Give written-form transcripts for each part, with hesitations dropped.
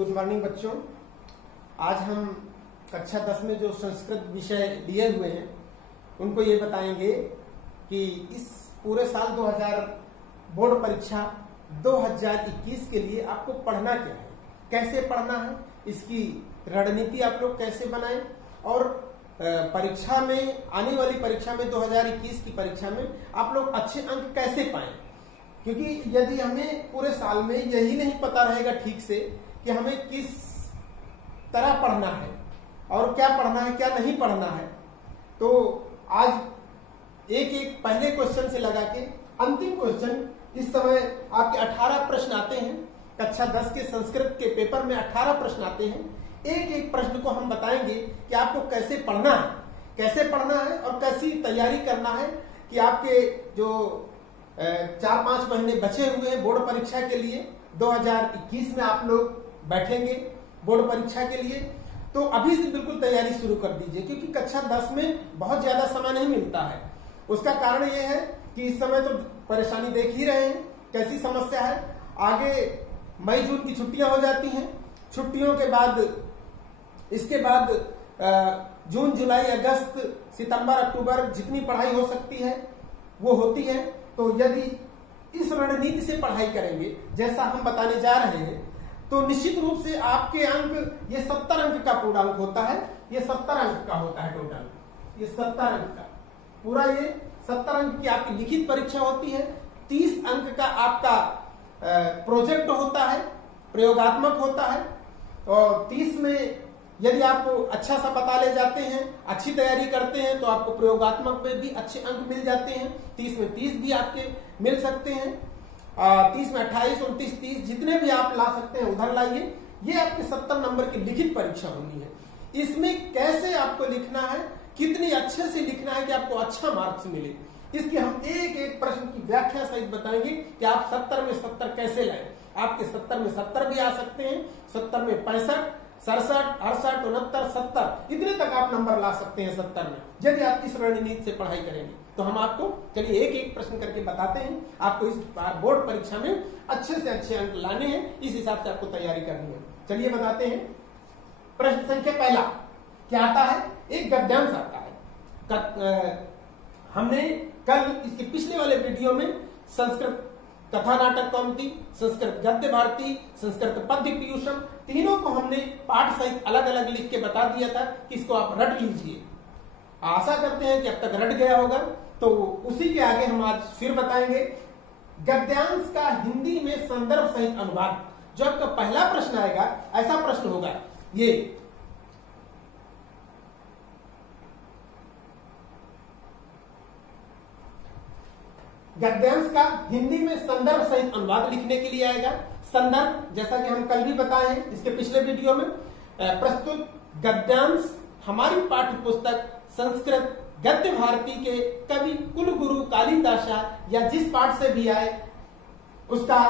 Good morning बच्चों। आज हम कक्षा 10 में जो संस्कृत विषय लिए हुए हैं उनको ये बताएंगे कि इस पूरे साल 2000 बोर्ड परीक्षा 2021 के लिए आपको पढ़ना क्या है, कैसे पढ़ना है, इसकी रणनीति आप लोग कैसे बनाएं और परीक्षा में, आने वाली परीक्षा में 2021 की परीक्षा में आप लोग अच्छे अंक कैसे पाएं। क्योंकि यदि हमें पूरे साल में यही नहीं पता रहेगा ठीक से कि हमें किस तरह पढ़ना है और क्या पढ़ना है क्या नहीं पढ़ना है, तो आज एक एक पहले क्वेश्चन से लगा के अंतिम क्वेश्चन, इस समय आपके 18 प्रश्न आते हैं। कक्षा 10 के संस्कृत के पेपर में 18 प्रश्न आते हैं। एक एक प्रश्न को हम बताएंगे कि आपको कैसे पढ़ना है और कैसी तैयारी करना है कि आपके जो 4-5 महीने बचे हुए हैं बोर्ड परीक्षा के लिए, 2021 में आप लोग बैठेंगे बोर्ड परीक्षा के लिए, तो अभी से बिल्कुल तैयारी शुरू कर दीजिए। क्योंकि कक्षा 10 में बहुत ज्यादा समय नहीं मिलता है। उसका कारण यह है कि इस समय तो परेशानी देख ही रहे हैं कैसी समस्या है। आगे मई जून की छुट्टियां हो जाती हैं, छुट्टियों के बाद इसके बाद जून जुलाई अगस्त सितंबर अक्टूबर जितनी पढ़ाई हो सकती है वो होती है। तो यदि इस रणनीति से पढ़ाई करेंगे जैसा हम बताने जा रहे हैं तो निश्चित रूप से आपके अंक, ये 70 अंक का पूर्णांक होता है, ये 70 अंक का होता है टोटल, ये 70 अंक का पूरा, ये 70 अंक की आपकी लिखित परीक्षा होती है। 30 अंक का आपका प्रोजेक्ट होता है, प्रयोगात्मक होता है। और 30 में यदि आप अच्छा सा पता ले जाते हैं, अच्छी तैयारी करते हैं, तो आपको प्रयोगात्मक में भी अच्छे अंक मिल जाते हैं। 30 में 30 भी आपके मिल सकते हैं। 30 में 28, 29, 30 जितने भी आप ला सकते हैं उधर लाइए। ये आपके 70 नंबर की लिखित परीक्षा होनी है। इसमें कैसे आपको लिखना है, कितनी अच्छे से लिखना है कि आपको अच्छा मार्क्स मिले, इसकी हम एक एक प्रश्न की व्याख्या सहित बताएंगे कि आप 70 में 70 कैसे लाए। आपके 70 में 70 भी आ सकते हैं, 70 में 65, 67, 68, 69, 70 इतने तक आप नंबर ला सकते हैं 70 में, यदि आप इस रणनीति से पढ़ाई करेंगे। तो हम आपको चलिए एक एक प्रश्न करके बताते हैं। आपको इस बोर्ड परीक्षा में अच्छे से अच्छे अंक लाने हैं, इस हिसाब से आपको तैयारी करनी है। चलिए बताते हैं। प्रश्न संख्या पहला क्या आता है, एक गद्यांश आता है। हमने कल इसके पिछले वाले वीडियो में संस्कृत कथा नाटक कौमुदी, संस्कृत गद्य भारती, संस्कृत पद्य पीयूषम, तीनों को हमने पाठ सहित अलग अलग लिख के बता दिया था कि इसको आप रट लीजिए। आशा करते हैं कि अब तक रट गया होगा। तो उसी के आगे हम आज फिर बताएंगे गद्यांश का हिंदी में संदर्भ सहित अनुवाद। जो आपका पहला प्रश्न आएगा, ऐसा प्रश्न होगा ये, गद्यांश का हिंदी में संदर्भ सहित अनुवाद लिखने के लिए आएगा। संदर्भ जैसा कि हम कल भी बताए हैं इसके पिछले वीडियो में, प्रस्तुत गद्यांश हमारी पाठ्य पुस्तक संस्कृत गद्य भारती के कवि कुलगुरु कालिदासा या जिस पाठ से भी आए उसका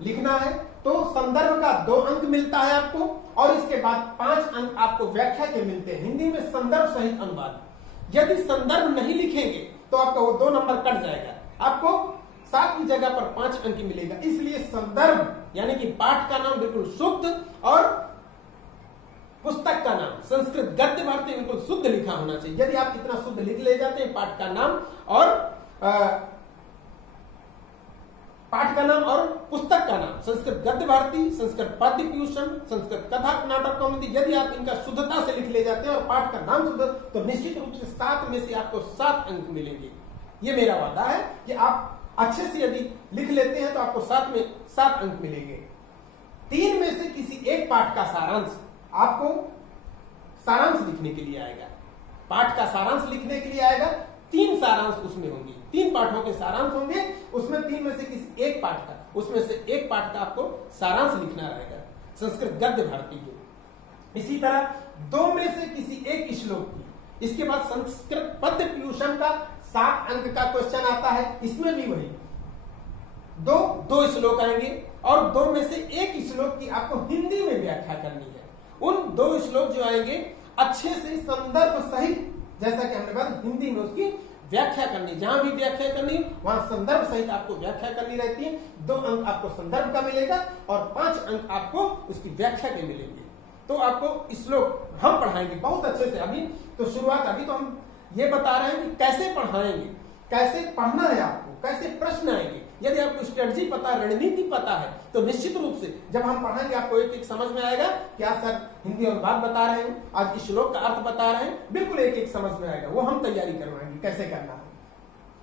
लिखना है। तो संदर्भ का 2 अंक मिलता है आपको और इसके बाद 5 अंक आपको व्याख्या के मिलते हैं। हिंदी में संदर्भ सहित अनुवाद। यदि संदर्भ नहीं लिखेंगे तो आपका वो 2 नंबर कट जाएगा, आपको 7 की जगह पर 5 अंक मिलेगा। इसलिए संदर्भ यानी कि पाठ का नाम बिल्कुल शुद्ध और पुस्तक का नाम संस्कृत गद्य भारती बिल्कुल शुद्ध लिखा होना चाहिए। यदि आप इतना शुद्ध लिख ले जाते हैं पाठ का नाम और पुस्तक का नाम, संस्कृत गद्य भारती, संस्कृत पद्य पीयूषम, संस्कृत कथा नाटक कौमुदी, यदि आप इनका शुद्धता से लिख ले जाते हैं और पाठ का नाम शुद्ध, तो निश्चित रूप से 7 में से आपको 7 अंक मिलेंगे। ये मेरा वादा है कि आप अच्छे से यदि लिख लेते हैं तो आपको 7 में 7 अंक मिलेंगे। 3 में से किसी एक पाठ का सारांश, आपको सारांश लिखने के लिए आएगा। पाठ का सारांश लिखने के लिए आएगा। 3 सारांश उसमें होंगे, 3 पाठों के सारांश होंगे। उसमें 3 में से किसी एक पाठ का, उसमें से एक पाठ का आपको सारांश लिखना रहेगा संस्कृत गद्य भारती के। इसी तरह 2 में से किसी एक श्लोक की। इसके बाद संस्कृत पद्य पीयूषम का 7 अंक का क्वेश्चन आता है। इसमें भी वही 2 श्लोक आएंगे और 2 में से एक श्लोक की आपको हिंदी में व्याख्या करनी है। उन 2 श्लोक जो आएंगे अच्छे से संदर्भ सहित, जैसा कि हमने बात हिंदी में उसकी व्याख्या करनी, जहां भी व्याख्या करनी वहां संदर्भ सहित आपको व्याख्या करनी रहती है। 2 अंक आपको संदर्भ का मिलेगा और 5 अंक आपको उसकी व्याख्या के मिलेंगे। तो आपको श्लोक हम पढ़ाएंगे बहुत अच्छे से। अभी तो शुरुआत, अभी तो हम ये बता रहे हैं कि कैसे पढ़ाएंगे, कैसे पढ़ना है आपको, कैसे प्रश्न आएंगे। यदि आपको स्ट्रेटजी पता, रणनीति पता है तो निश्चित रूप से जब हम पढ़ाएंगे आपको एक एक समझ में आएगा। क्या सर हिंदी और बात बता रहे हैं, आज श्लोक का अर्थ बता रहे हैं, बिल्कुल एक एक समझ में आएगा। वो हम तैयारी करवाएंगे कैसे करना है।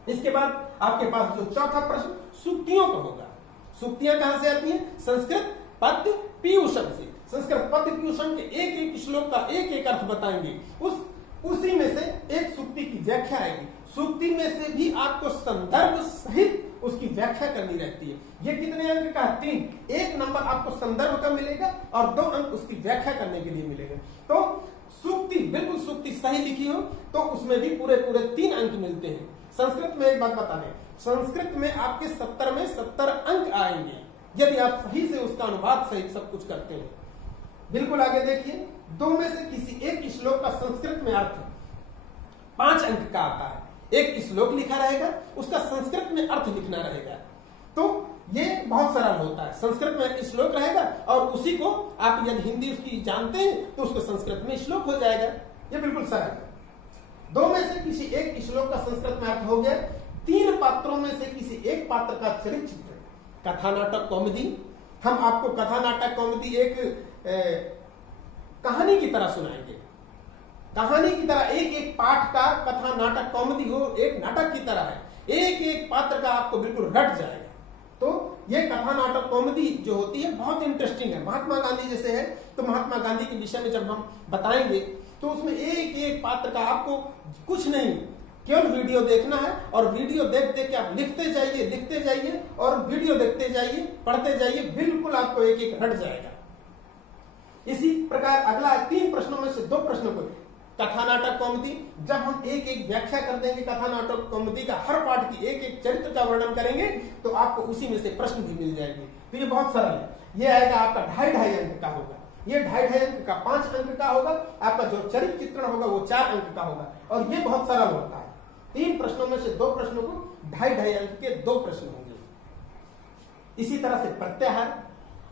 इसके बाद आपके पास जो चौथा प्रश्न सूक्तियों का होगा। सूक्तियां कहां से आती है? संस्कृत पद्य पीयूषण से। संस्कृत पद्य पीयूषण के एक एक श्लोक का एक एक अर्थ बताएंगे। उसी में से एक सूक्ति की व्याख्या आएगी। सूक्ति में से भी आपको संदर्भ सहित उसकी व्याख्या करनी रहती है। ये कितने अंक का? 3। 1 नंबर आपको संदर्भ का मिलेगा और 2 अंक उसकी व्याख्या करने के लिए मिलेगा। तो सूक्ति, बिल्कुल सूक्ति सही लिखी हो तो उसमें भी पूरे 3 अंक मिलते हैं। संस्कृत में एक बात बता दें, संस्कृत में आपके 70 में 70 अंक आएंगे यदि आप सही से उसका अनुवाद सहित सब कुछ करते हैं। बिल्कुल आगे देखिए, 2 में से किसी एक श्लोक का संस्कृत में अर्थ 5 अंक का आता है। एक श्लोक लिखा रहेगा, उसका संस्कृत में अर्थ लिखना रहेगा। तो ये बहुत सरल होता है। संस्कृत में श्लोक रहेगा और उसी को आप यदि हिंदी उसकी जानते हैं तो उसको संस्कृत में श्लोक हो जाएगा। ये बिल्कुल सरल है। 2 में से किसी एक श्लोक का संस्कृत में अर्थ हो गया। 3 पात्रों में से किसी एक पात्र का चरित्र, कथा नाटक कॉमेडी। हम आपको कथा नाटक कॉमेडी एक कहानी की तरह सुनाएंगे। कहानी की तरह एक एक पाठ का कथा नाटक कॉमेडी हो, एक नाटक की तरह है। एक एक पात्र का आपको बिल्कुल रट जाएगा। तो ये कथा नाटक कॉमेडी जो होती है बहुत इंटरेस्टिंग है। महात्मा गांधी जैसे है तो महात्मा गांधी के विषय में जब हम बताएंगे तो उसमें एक एक पात्र का आपको कुछ नहीं, केवल वीडियो देखना है और वीडियो देख देख के आप लिखते जाइए और वीडियो देखते जाइए, पढ़ते जाइए, बिल्कुल आपको एक एक रट जाएगा। इसी प्रकार अगला 3 प्रश्नों में से 2 प्रश्नों को कथा नाटक कॉमेडी, जब हम एक एक व्याख्या कर देंगे कथा नाटक कॉमेडी का, हर पाठ की एक एक चरित्र का वर्णन करेंगे तो आपको उसी में से प्रश्न भी मिल जाएंगे। तो ये बहुत सरल है। ये आएगा आपका 2.5 अंक का होगा, ये 2.5 अंक का 5 अंक का होगा। आपका जो चरित्र चित्रण होगा वो 4 अंक का होगा और ये बहुत सरल होता है। 3 प्रश्नों में से 2 प्रश्नों को 2.5 अंक के 2 प्रश्न होंगे। इसी तरह से प्रत्याहार,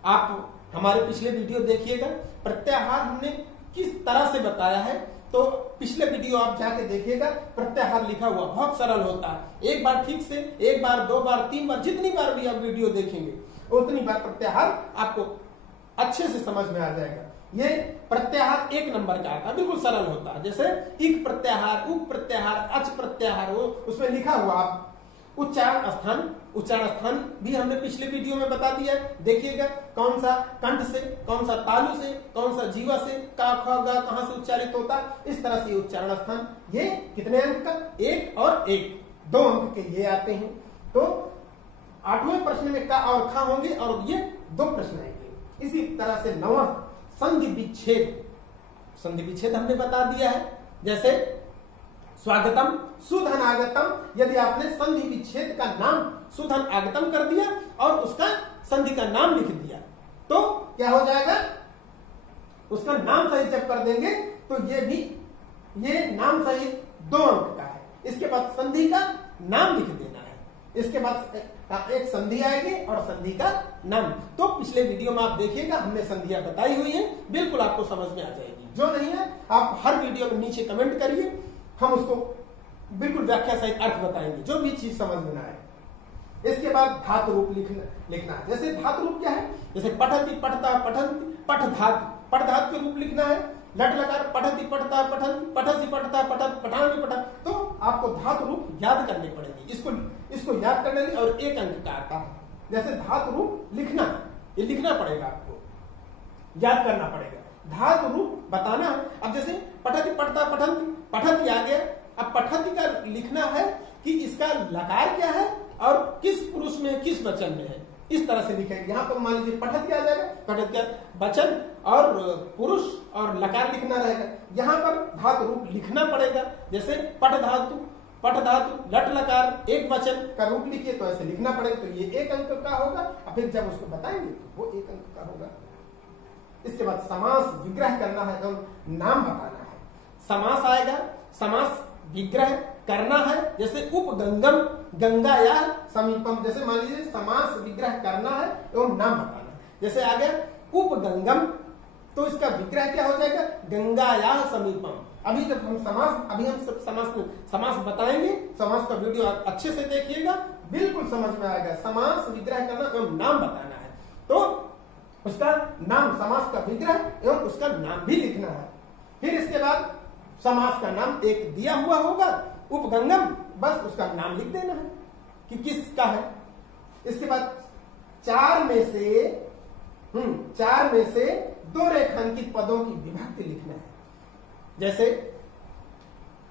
आप हमारे पिछले वीडियो देखिएगा। प्रत्याहार हमने किस तरह से बताया है तो पिछले वीडियो आप जाके देखिएगा। प्रत्याहार लिखा हुआ बहुत सरल होता है। एक बार ठीक से, 1 बार 2 बार 3 बार, जितनी बार भी आप वीडियो देखेंगे उतनी बार प्रत्याहार आपको अच्छे से समझ में आ जाएगा। ये प्रत्याहार 1 नंबर का आता है, बिल्कुल सरल होता है। जैसे इक प्रत्याहार, उप प्रत्याहार, अच प्रत्याहार, वो उसमें लिखा हुआ। आप उच्चारण स्थान भी हमने पिछले वीडियो में बता दिया है। देखिएगा कौन सा कंठ से, कौन सा तालु से, कौन सा जीवा से, का ख ग कहां से उच्चारित होता है। इस तरह से उच्चारण स्थान, ये कितने अंक का? 1 और 1, 2 अंक के ये आते हैं। तो 8वें प्रश्न में का और खा होंगे और ये 2 प्रश्न आएंगे। इसी तरह से 9वां संधि विच्छेद। संधि विच्छेद हमने बता दिया है। जैसे स्वागतम सुधन आगतम, यदि आपने संधि विच्छेद का नाम सुधन आगतम कर दिया और उसका संधि का नाम लिख दिया तो क्या हो जाएगा? उसका नाम सहित जब कर देंगे तो ये नाम सहित 2 अंक का है। इसके बाद संधि का नाम लिख देना है। इसके बाद एक संधि आएगी और संधि का नाम। तो पिछले वीडियो में आप देखिएगा, हमने संधियां बताई हुई है, बिल्कुल आपको समझ में आ जाएगी। जो नहीं है आप हर वीडियो में नीचे कमेंट करिए, हम उसको बिल्कुल व्याख्या सहित अर्थ बताएंगे, जो भी चीज समझ में ना आए। इसके बाद धातु रूप लिखना है। जैसे धातु रूप क्या है? जैसे पठति पठता पठंती, पठ धातु, पठ धातु के रूप लिखना है। लट लकार पठति पठता पठन, पठसी पठता पठत, पठान पठन। तो आपको धातु रूप याद करने पड़ेंगे। इसको याद करने के और 1 अंक का आता है। जैसे धातु रूप लिखना, ये लिखना पड़ेगा, आपको याद करना पड़ेगा। धातु रूप बताना है। अब जैसे पठति पठता पठंती, पठति आ गया। अब पठति का लिखना है कि इसका लकार क्या है और किस पुरुष में, किस वचन में है। इस तरह से लिखेंगे। यहाँ पर मान लीजिए पठति आ जाएगा, पठति का वचन और पुरुष और लकार लिखना रहेगा। यहाँ पर धातु रूप लिखना पड़ेगा। जैसे पठ धातु, लट लकार, एक वचन का रूप लिखिए तो ऐसे लिखना पड़ेगा। तो ये 1 अंक का होगा। और फिर जब उसको बताएंगे तो वो 1 अंक का होगा। इसके बाद समास विग्रह करना है, तो नाम बताना है। समास आएगा, समास विग्रह, करना है, जैसे उपगंगम, गंगा या समीपम। जैसे मान लीजिए समास विग्रह करना है एवं नाम बताना है। जैसे आ गया उपगंगम, तो इसका विग्रह क्या हो जाएगा, गंगा या समीपम। अभी जब हम समास बताएंगे, समास का वीडियो अच्छे से देखिएगा, बिल्कुल समझ में आएगा। समास विग्रह करना एवं नाम बताना है, तो उसका नाम, समास का विग्रह एवं उसका नाम भी लिखना है। फिर इसके बाद समास का नाम एक दिया हुआ होगा, उपगंगम, बस उसका नाम लिख देना है कि किसका है। इसके बाद चार में से 2 रेखांकित पदों की विभक्ति लिखना है। जैसे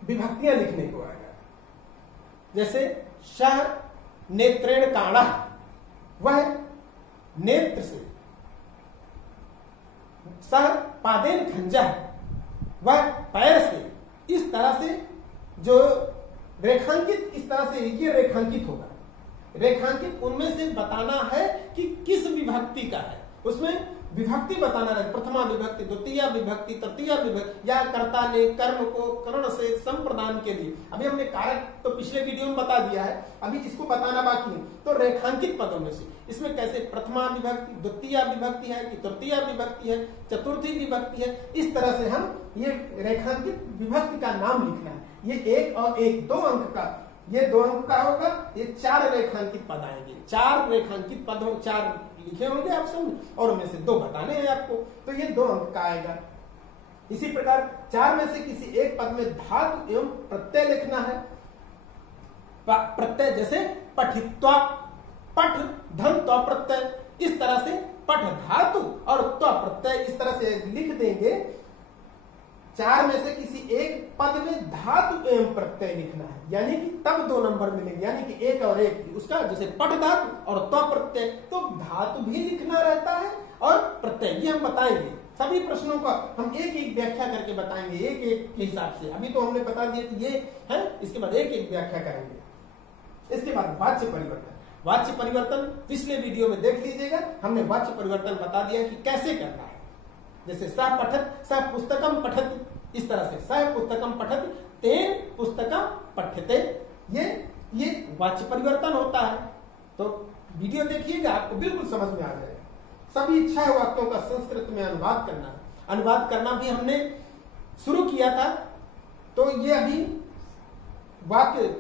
विभक्तियां लिखने को आएगा, जैसे शह नेत्रेण काणा, वह नेत्र से, सह पादेन खंजा, वह पैर से। इस तरह से जो रेखांकित, इस तरह से ये रेखांकित होगा। रेखांकित उनमें से बताना है कि किस विभक्ति का है, उसमें विभक्ति बताना है, प्रथमा विभक्ति, द्वितीय विभक्ति, तृतीय विभक्ति, या कर्ता ने कर्म को कर्ण से संप्रदान के लिए। अभी हमने कारक तो पिछले वीडियो में बता दिया है, अभी इसको बताना बाकी है। तो रेखांकित पदों में से इसमें कैसे प्रथमा विभक्ति, द्वितीय विभक्ति है कि तृतीय विभक्ति है, चतुर्थी विभक्ति है, इस तरह से हम ये रेखांकित विभक्ति का नाम लिखना है। ये 1 और 1 2 अंक का, ये 2 अंक का होगा, ये 4 रेखांकित पद आएंगे। 4 रेखांकित पद हो, 4 लिखे होंगे ऑप्शन में, और उनमें से 2 बताने हैं आपको, तो ये 2 अंक का आएगा। इसी प्रकार 4 में से किसी एक पद में धातु एवं प्रत्यय लिखना है। प्रत्यय जैसे पठित्वा, पठ धन त्व प्रत्यय, इस तरह से पठ धातु और त्व प्रत्यय, इस तरह से लिख देंगे। 4 में से किसी एक पद में धातु एवं प्रत्यय लिखना है, यानी कि तब 2 नंबर मिलेंगे, यानी कि 1 और 1 उसका, जैसे पठ धातु और त्व प्रत्यय, तो धातु भी लिखना रहता है और प्रत्यय, ये हम बताएंगे। सभी प्रश्नों का हम एक एक व्याख्या करके बताएंगे, एक एक के हिसाब से। अभी तो हमने बता दिया कि ये है, इसके बाद एक एक व्याख्या करेंगे। इसके बाद वाच्य परिवर्तन। वाच्य परिवर्तन पिछले वीडियो में देख लीजिएगा, हमने वाच्य परिवर्तन बता दिया कि कैसे करना है। जैसे सह पठत, सह पुस्तकम पठति, इस तरह से सह पुस्तकम पठति, तेन पुस्तकम पठ्यते, ये वाच्य परिवर्तन होता है। तो वीडियो देखिएगा, आपको बिल्कुल समझ में आ जाएगा। सभी 6 वाक्यों का संस्कृत में अनुवाद करना है। अनुवाद करना भी हमने शुरू किया था, तो ये अभी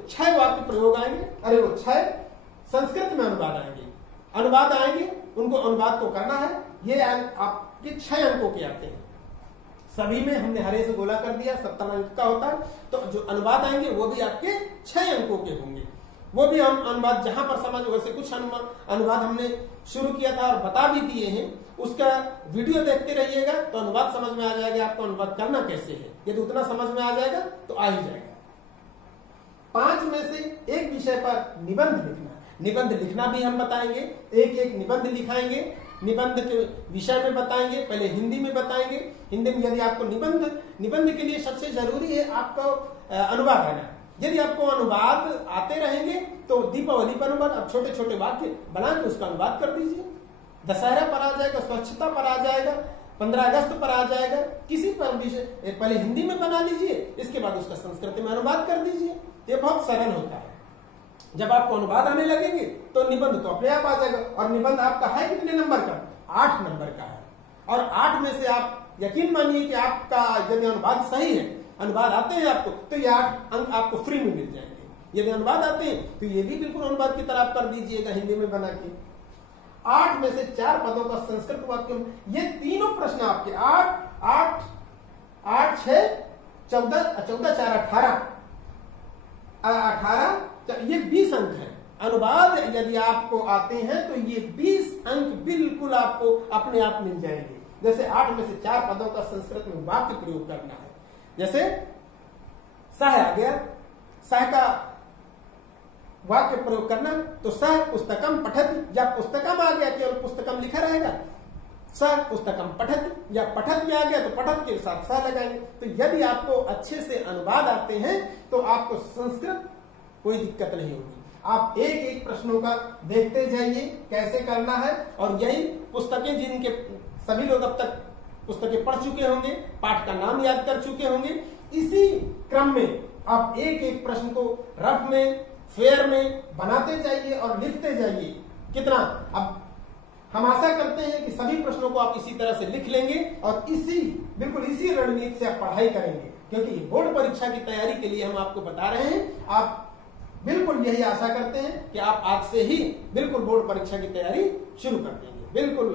6 वाक्य प्रयोग आएंगे, अरे वो 6 संस्कृत में अनुवाद आएंगे, उनको अनुवाद को करना है। ये आपके 6 अंकों के आते हैं, सभी में हमने हरे से गोला कर दिया, 70 अंक का होता है। तो जो अनुवाद आएंगे वो भी आपके 6 अंकों के होंगे। वो भी हम अनुवाद जहां पर समझ, वैसे कुछ अनुवाद हमने शुरू किया था और बता भी दिए हैं, उसका वीडियो देखते रहिएगा तो अनुवाद समझ में आ जाएगा आपको अनुवाद करना कैसे है। यदि उतना समझ में आ जाएगा तो आ ही जाएगा। 5 में से एक विषय पर निबंध लिखना। निबंध लिखना भी हम बताएंगे, एक एक निबंध लिखाएंगे, निबंध के विषय में बताएंगे, पहले हिंदी में बताएंगे। हिंदी में यदि आपको निबंध के लिए सबसे जरूरी है आपको अनुवाद आना। यदि आपको अनुवाद आते रहेंगे तो दीपावली पर अनुवाद, अब छोटे छोटे वाक्य बना के उसका अनुवाद कर दीजिए। दशहरा पर आ जाएगा, स्वच्छता पर आ जाएगा, 15 अगस्त पर आ जाएगा, किसी पर भी पहले हिंदी में बना लीजिए, इसके बाद उसका संस्कृत में अनुवाद कर दीजिए। ये बहुत सरल होता है। जब आपको अनुवाद आने लगेंगे तो निबंध तो अपने आप आ जाएगा। और निबंध आपका है कितने नंबर का? 8 नंबर का है। और 8 में से आप यकीन मानिए कि आपका यदि अनुवाद सही है, अनुवाद आते हैं आपको, तो ये 8 अंक आपको फ्री में मिल जाएंगे। यदि अनुवाद आते हैं तो ये भी बिल्कुल अनुवाद की तरह आप कर दीजिएगा हिंदी में बना के। 8 में से 4 पदों का संस्कृत वाक्य, ये तीनों प्रश्न आपके 8, 6, 14, 4, 18, ये 20 अंक है। अनुवाद यदि आपको आते हैं तो ये 20 अंक बिल्कुल आपको अपने आप मिल जाएंगे। जैसे 8 में से 4 पदों का संस्कृत में वाक्य प्रयोग करना है। जैसे सह आ गया, सह का वाक्य प्रयोग करना, तो सह पुस्तकम पठत, या पुस्तकम आ गया केवल पुस्तकम लिखा रहेगा, सह पुस्तकम पठत, या पठत भी आ गया तो पठत के साथ सह लगाएंगे। तो यदि आपको अच्छे से अनुवाद आते हैं तो आपको संस्कृत कोई दिक्कत नहीं होगी। आप एक एक प्रश्नों का देखते जाइए कैसे करना है। और यही पुस्तकें, जिनके सभी लोग अब तक पुस्तकें पढ़ चुके होंगे, पाठ का नाम याद कर चुके होंगे, इसी क्रम में आप एक एक प्रश्न को रफ में, फेयर में बनाते जाइए और लिखते जाइए। कितना, अब हम आशा करते हैं कि सभी प्रश्नों को आप इसी तरह से लिख लेंगे और बिल्कुल इसी रणनीति से आप पढ़ाई करेंगे, क्योंकि बोर्ड परीक्षा की तैयारी के लिए हम आपको बता रहे हैं। आप बिल्कुल यही आशा करते हैं कि आप आज से ही बिल्कुल बोर्ड परीक्षा की तैयारी शुरू कर देंगे। बिल्कुल।